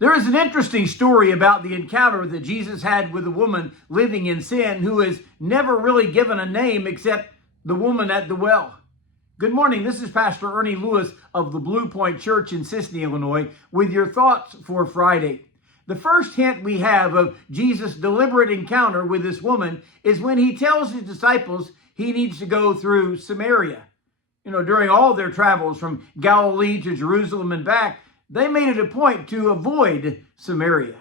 There is an interesting story about the encounter that Jesus had with a woman living in sin who is never really given a name except the woman at the well. Good morning. This is Pastor Ernie Lewis of the Blue Point Church in Sisney, Illinois, with your thoughts for Friday. The first hint we have of Jesus' deliberate encounter with this woman is when he tells his disciples he needs to go through Samaria. During all their travels from Galilee to Jerusalem and back, they made it a point to avoid Samaria.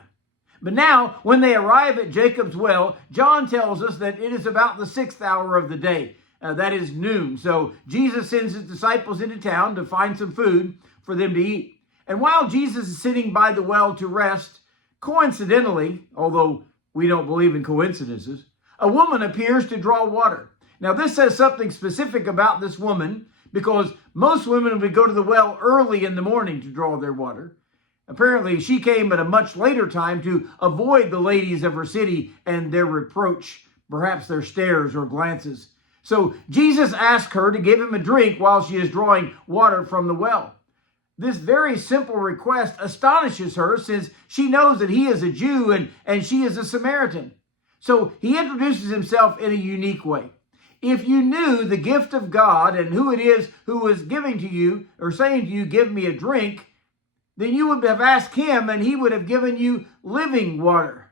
But now, when they arrive at Jacob's well, John tells us that it is about the 6th hour of the day. That is noon. So Jesus sends his disciples into town to find some food for them to eat. And while Jesus is sitting by the well to rest, coincidentally, although we don't believe in coincidences, a woman appears to draw water. Now, this says something specific about this woman, because most women would go to the well early in the morning to draw their water. Apparently, she came at a much later time to avoid the ladies of her city and their reproach, perhaps their stares or glances. So Jesus asked her to give him a drink while she is drawing water from the well. This very simple request astonishes her, since she knows that he is a Jew and she is a Samaritan. So he introduces himself in a unique way. If you knew the gift of God and who it is who is giving to you or saying to you, give me a drink, then you would have asked him and he would have given you living water.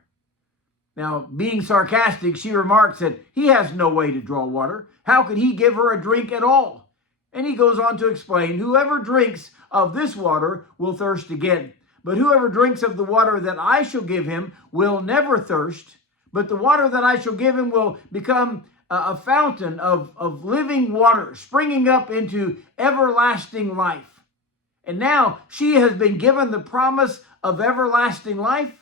Now, being sarcastic, she remarks that he has no way to draw water. How could he give her a drink at all? And he goes on to explain, whoever drinks of this water will thirst again. But whoever drinks of the water that I shall give him will never thirst. But the water that I shall give him will become a fountain of living water, springing up into everlasting life. And now she has been given the promise of everlasting life,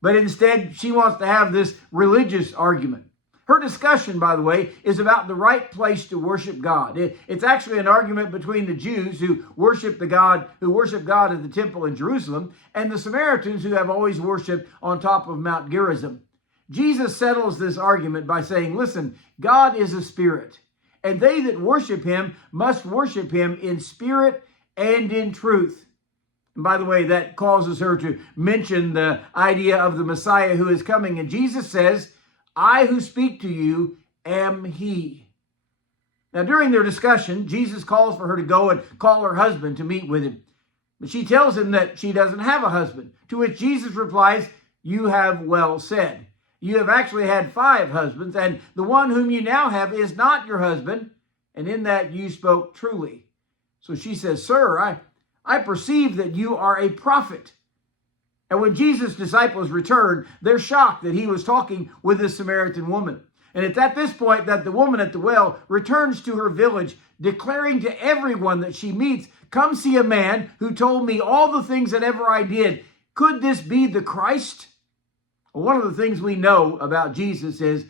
but instead she wants to have this religious argument. Her discussion, by the way, is about the right place to worship God. It's actually an argument between the Jews who worship God at the temple in Jerusalem, and the Samaritans who have always worshiped on top of Mount Gerizim. Jesus settles this argument by saying, listen, God is a spirit, and they that worship him must worship him in spirit and in truth. And by the way, that causes her to mention the idea of the Messiah who is coming. And Jesus says, I who speak to you am he. Now, during their discussion, Jesus calls for her to go and call her husband to meet with him. But she tells him that she doesn't have a husband, to which Jesus replies, you have well said. You have actually had 5 husbands, and the one whom you now have is not your husband, and in that you spoke truly. So she says, Sir, I perceive that you are a prophet. And when Jesus' disciples returned, they're shocked that he was talking with this Samaritan woman. And it's at this point that the woman at the well returns to her village, declaring to everyone that she meets, come see a man who told me all the things that ever I did. Could this be the Christ? One of the things we know about Jesus is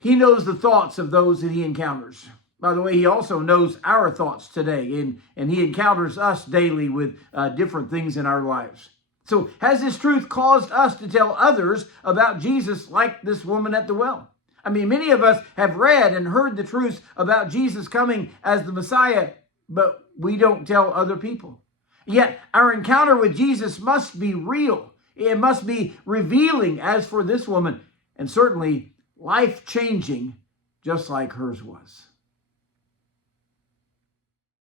he knows the thoughts of those that he encounters. By the way, he also knows our thoughts today, and he encounters us daily with different things in our lives. So has this truth caused us to tell others about Jesus like this woman at the well? I mean, many of us have read and heard the truths about Jesus coming as the Messiah, but we don't tell other people. Yet our encounter with Jesus must be real. It must be revealing as for this woman, and certainly life-changing, just like hers was.